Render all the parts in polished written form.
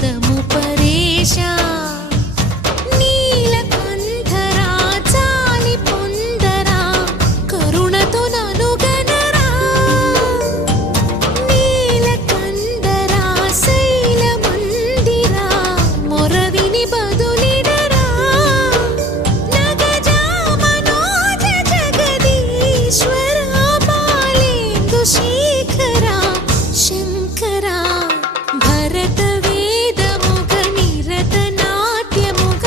పదము పరేశ నీలకంఠరా చాలి పొందరా కరుణతో నను గనరా నీలకంఠరా శైల మందిరా మొరవిని బదులిడరా నగజా మనోజ జగదీశ్వరా బాలేందు శేఖరా శంకరా భరత వేదముగ నిరత నాట్యముగ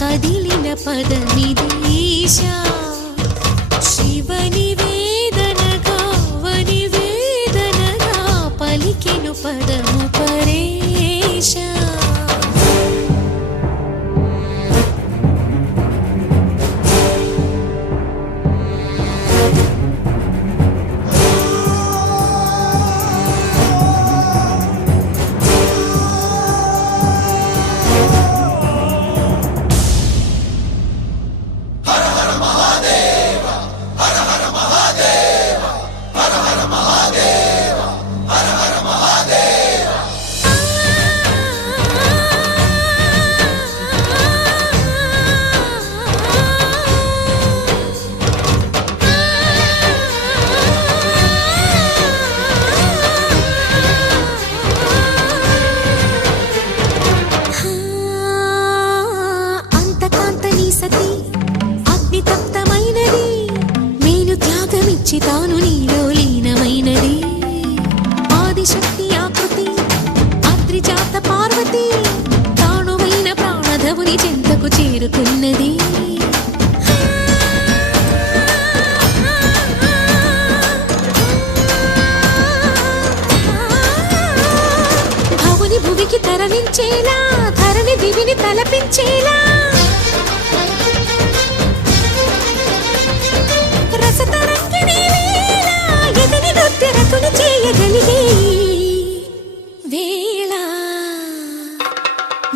కదిలిన పదమిదీశా శివని వేదనగా వని వేదనగా పలికెను పదము పరేశ తాను నీలో లీనమైనది ఆదిశక్తి ఆకృతి అద్రిజాత పార్వతి తానువైన ప్రాణధవుని చెంతకు చేరుకున్నది భవుని భువికి తరలించేలా ధరణి దివిని తలపించేలా రతులు చేయగలిగే వేళ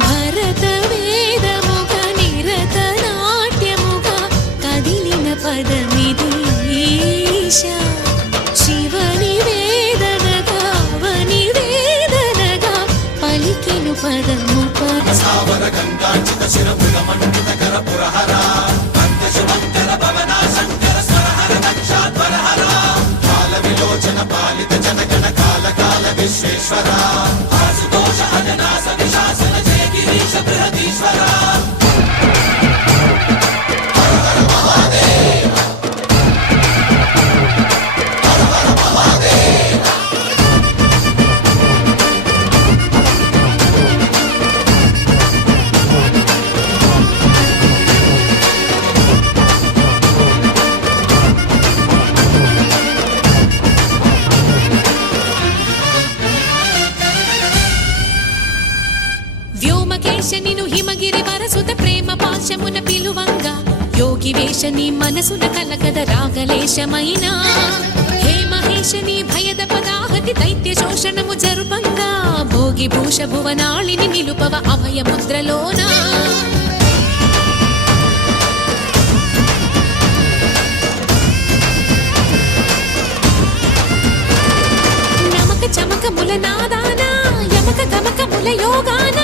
భరత వేదముగ నిరత నాట్యముగ కదిలిన పదమిదీశ శివని వేదనగా వని వేదనగా పలికెను పదము పరసావర గంగాచిత శిరపుర మండిత కర పురహర అంతశుమంతర భవన శంకర స్వరహర దక్షాధ్వరహర విలోచన పాలిత జనగణ కాల కాల విశ్వేశ్వర ఆశుతోష అజనాస విశాసన జయ గిరీశ బృహదీశ్వర హర హర మహాదేవ హర హర మహాదేవ వ్యోమకేశనిను హిమగిరి వరసుత ప్రేమ పాశమున పిలువంగా యోగి వేషని మనసున కలగద రాగలేశమైన హే మహేశని భయద పదాహతి దైత్య శోషణము జరుపంగా భోగి భూష భువనాళిని నిలుపవ అభయ ముద్రలోన నమక చమకముల నాదాన యమక గమకముల యోగాన